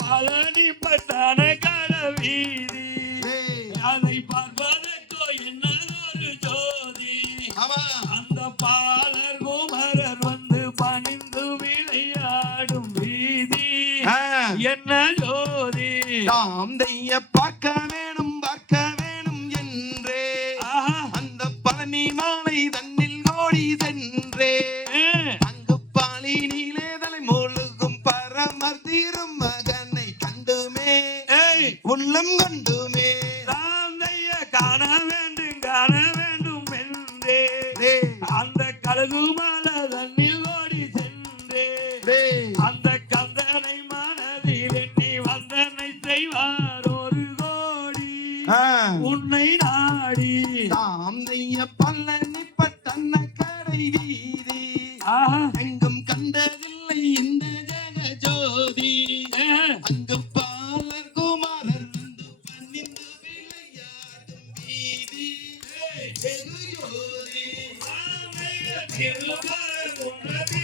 பழனி பட்டண கல வீதி அதை பார்ப்பதற்கோ இன்னொரு ஜோதி. அந்த பாலர் குமரர் வந்து பணிந்து விளையாடும் வீதி. என்ன ஜோதி? தாம் தையப்பா வேண்டுமே. தாந்தைய காண வேண்டும் காண வேண்டும் என்றே. அந்த கழுகு மல தண்ணில் ஓடி சென்றே. அந்த கந்தனை மனதில் எண்ணி வந்தனை செய்வார் ஒரு கோடி. உன்னை நாடி. தாந்தைய பல்லனிப்ப தன்ன கடை வீதி. எங்க 我的阿妹她的我爱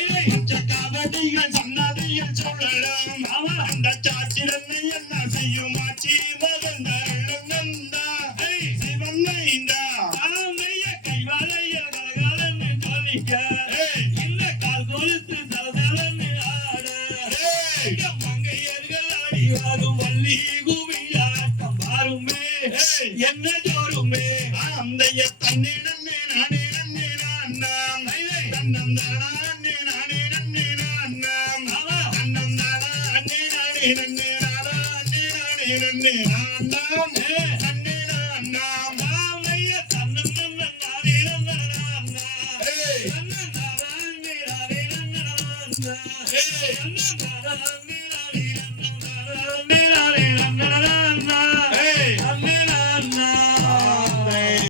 தருமே என்ன தோருமே அந்தைய தன்னே நன்னே நானே நன்னே நான்னாம் தன்னம் தானா அண்ணே நானே நன்னே நான்னாம் தன்னம் தானா அண்ணே நானே நன்னே நானா அண்ணே நானே நன்னே நான்னாம் அண்ணே நான்னாம் நாமைய தன்னம் தன்னம் நானே நன்னே நான்னா தன்னம் தானா அண்ணே நானே நன்னே நான்னா தன்னம் தானா அண்ணே